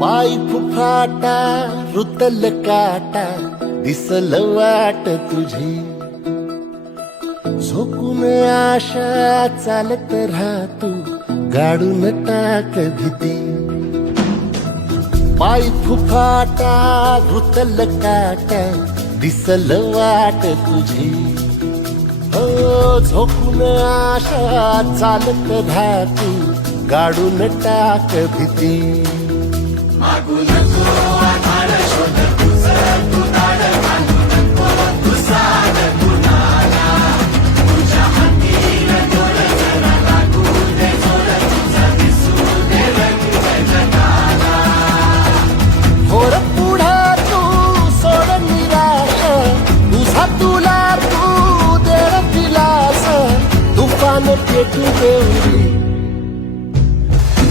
पाय फुफाटा रुतल काटा दिसल वाट तुझी झोकून आशा चालत राहतू गाडून टाक भीती पाय फुफाटा रुतल काटा दिसल वाट तुझी हो झोकून आशा चालत राहतू गाडून टाक भीती मागू नको आधार शोध तुझं तू दाड घालू नको तू साध कुणाला तुझ्या हातीन जोर जरा लागू दे जोर तुझा दिसू दे रंग जगाला होर पुढे तू सोड निराश तुझा तुला तू दे दिलास तुफान पेटू देऊरी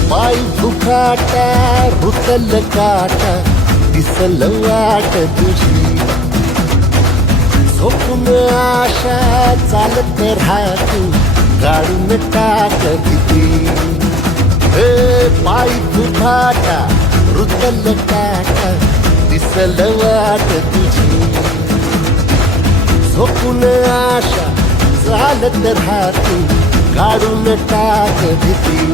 पाय फुफाटा रुतल काटा दिसल वाट तुझी झोपून आशा चालत राहतू गाडून टाक भीती पाय फुफाटा रुतल काटा दिसल वाट तुझी झोपून आशा चालत राहतू गाडून टाक भीती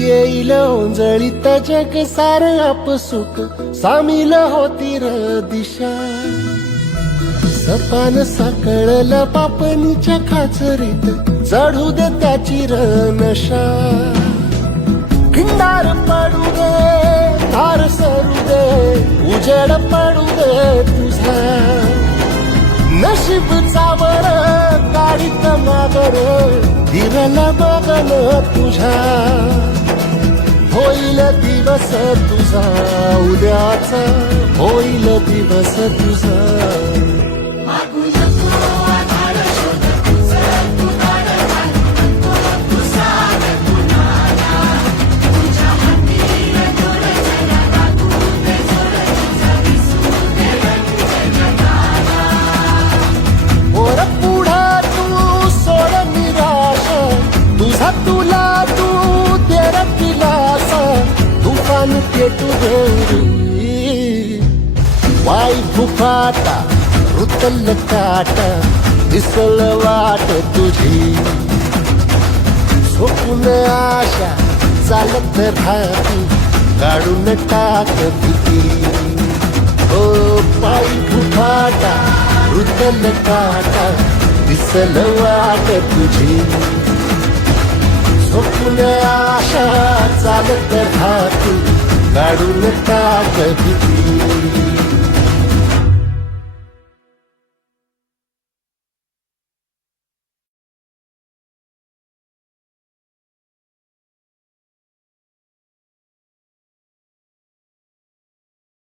येईल ओंजळीत जग सार आपसुक सामील होती र दिशा सपान साकळल पापणीच्या खाचरीत चढू दे त्याची र नशा खिंडार पडू दे धार सरू दे उजेड पडू दे तुझा नशीब चावर काढीत मागर दिरला बघन तुझ्या होईल दिवस तुझा उद्याचा होईल दिवस तुझा मागू नको आधार शोध तुझं तू दाड घालू नको तू साध कुणाला तुझ्या हातीन जोर जरा लागू दे जोर तुझा दिसू दे रंग जगाला वर पुढे तू सोड निराश तुझा तुला तू देर दिलास तुफान पेटू देऊरी पाय फुफाटा रुतल काटा दिसल वाट तुझी झोपून आशा चालत राहतू गाडून टाक भीती ओ पाय फुफाटा रुतल काटा दिसल वाट तुझी झोपून आशा चालत राहतू गाडून टाक भीती